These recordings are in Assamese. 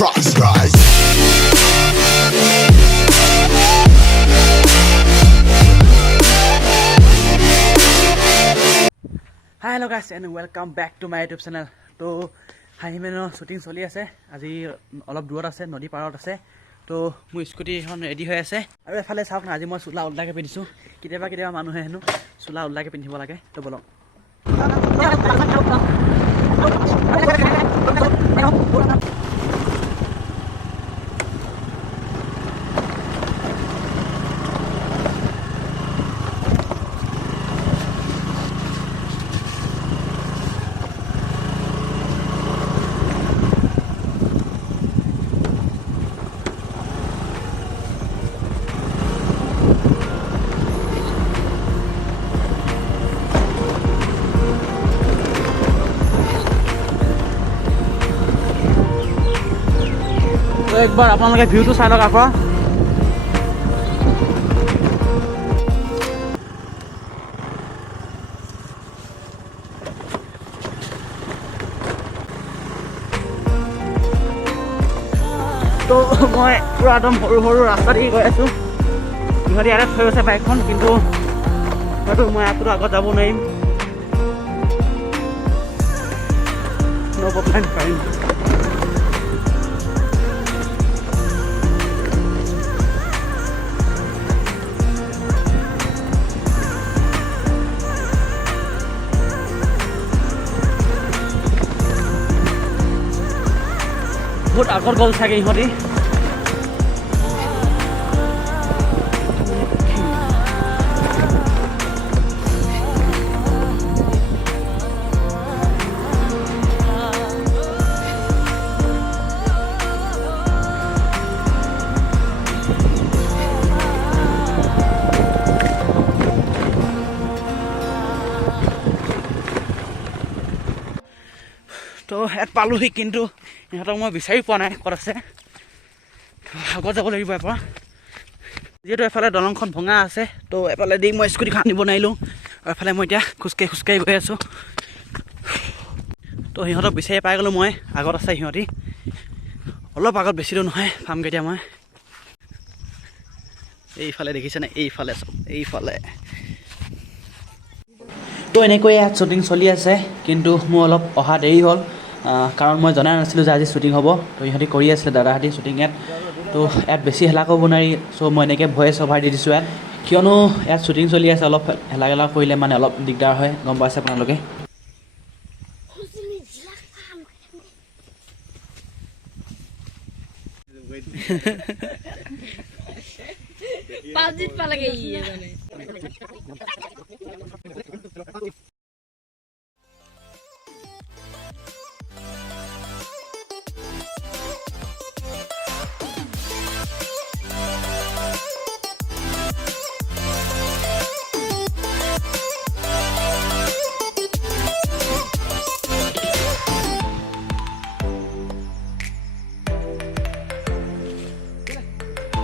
rock the skies. Hi hello guys and welcome back to my YouTube channel. তো হাঁহি মেনৰ শ্বুটিং চলি আছে আজি অলপ দূৰত আছে নদী পাৰত আছে তো মোৰ স্কুটি এখন ৰেডি হৈ আছে আৰু এফালে চাওক না আজি মই চোলা উল্টাকে পিন্ধিছোঁ কেতিয়াবা মানুহে হেনো চোলা উল্টাকে পিন্ধিব লাগে তো বলক तो एक बार आपलोगे व्यू तो चाই লওক আকৌ তো মই পুৰা একদম সৰু ৰাস্তা দি গৈ আছো ইহঁতে ইয়াতে থৈ গৈছে বাইকখন কিন্তু হয়তো মই ইয়াতো আগত যাব নোৱাৰিম নো প্ৰব্লেম পাৰিম বহুত আগত গ'ল চাগে ইহঁতি তো ইয়াত পালোহি কিন্তু ইহঁতক মই বিচাৰি পোৱা নাই ক'ত আছে আগত যাব লাগিব ইয়াৰ পৰা যিহেতু এফালে দলংখন ভঙা আছে তো এফালে দি মই স্কুটিখন আনিব নোৱাৰিলোঁ আৰু এফালে মই এতিয়া খোজকাঢ়ি গৈ আছোঁ তো সিহঁতক বিচাৰি পাই গ'লোঁ মই আগত আছে সিহঁতি অলপ আগত বেছি দূৰ নহয় পামগৈ এতিয়া মই এইফালে দেখিছেনে এইফালে চব এইফালে তো এনেকৈ ইয়াত শ্বুটিং চলি আছে কিন্তু মোৰ অলপ অহা দেৰি হ'ল কাৰণ মই জনা নাছিলোঁ যে আজি শ্বুটিং হ'ব তো ইহঁতি কৰি আছিলে দাদাহঁতি শ্বুটিং ইয়াত তো ইয়াত বেছি হেলা কৰিব নোৱাৰি চ' মই এনেকৈ ভইচ অভাৰ দি দিছোঁ ইয়াত কিয়নো ইয়াত শ্বুটিং চলি আছে অলপ হেলা কৰিলে মানে অলপ দিগদাৰ হয় গম পাইছে আপোনালোকে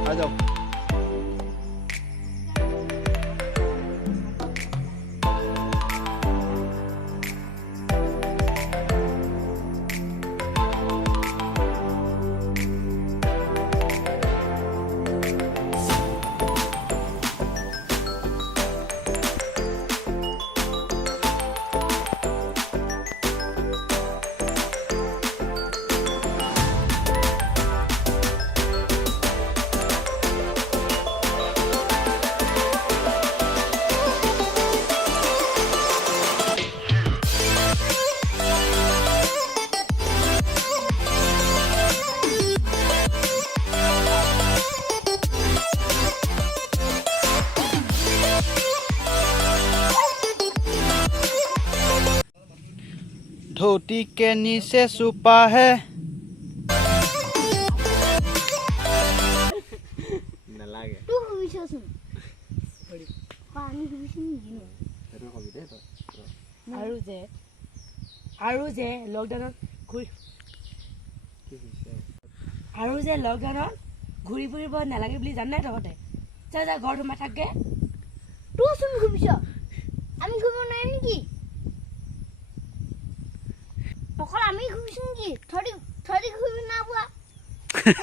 आ जाओ धोती के नीचे छुपा है আৰু যে লকডাউনত ঘূৰি ফুৰিব নালাগে বুলি জান নাই তহঁতে যা যা ঘৰত সোমাই থাকে তুই চোন ঘুমিছ আমি ঘুমিব নোৱাৰিম নেকি অকল আমি ঘুমিছো নেকি থৰি ঘুমি না পোৱা 1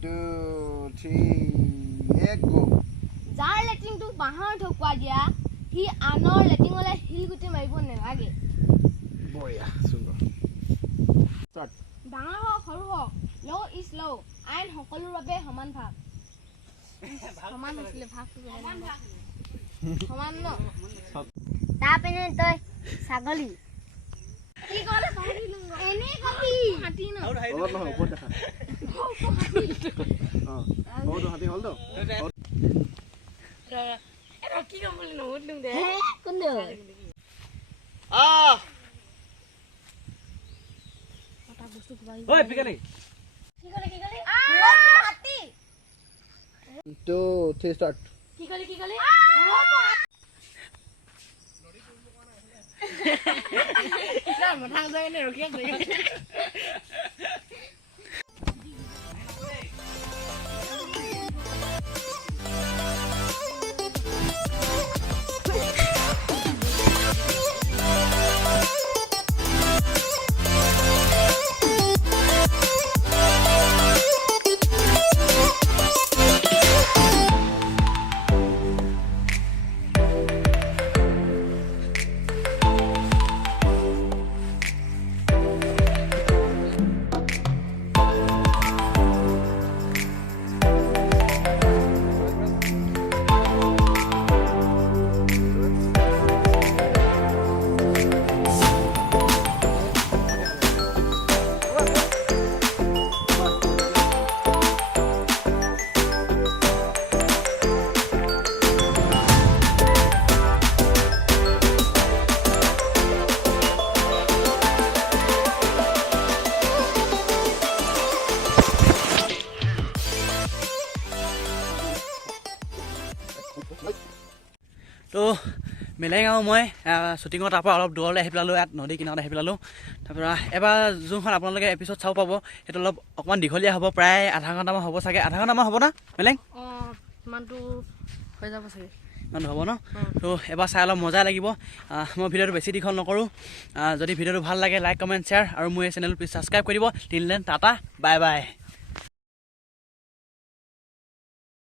2 3 1 go যাৰ লেট্ৰিনটো বাঁহৰ ঠকুৱা দিয়া সি আনৰ লেট্ৰিনলৈ শিলগুটি মাৰিব নালাগে বঢ়িয়া সুন্দৰ ষ্টাৰ্ট ডাঙৰ হওক সৰু হওক ল' ইজ ল' আইন সকলোৰ বাবে সমান ভাগ সমান হৈছিলে ভাগটো সমান ন তাৰ পিনে তই ছাগলী কি ক'লে পাহৰিলো এনেই কবি হাতী ন অলপ নহয় ওপৰত দেখা বহুত হাতী হ'ল তো কি কাম বুলি নুসুধিলো দে কোন ঐ পিকালি কি ক'লে হাতী 2 3 ষ্টাৰ্ট কি ক'লি মাথা যায় নে ৰখি আছে তো মেলেং আৰু মই শ্বুটিঙৰ তাৰপৰা অলপ দূৰলৈ আহি পেলালোঁ ইয়াত নদী কিনাৰত আহি পেলালোঁ তাৰপৰা এবাৰ যোনখন আপোনালোকে এপিছ'ড চাব পাব সেইটো অলপ অকণমান দীঘলীয়া হ'ব প্ৰায় আধা ঘণ্টামান হ'ব চাগে আধা ঘণ্টামান হ'ব না মেলেং ইমানটো হৈ যাব চাগে ইমান হ'ব ন তো এবাৰ চাই অলপ মজা লাগিব মই ভিডিঅ'টো বেছি দীঘল নকৰোঁ যদি ভিডিঅ'টো ভাল লাগে লাইক কমেণ্ট শ্বেয়াৰ আৰু মোৰ এই চেনেলটো প্লিজ ছাবস্ক্ৰাইব কৰি দিব till then tata bye bye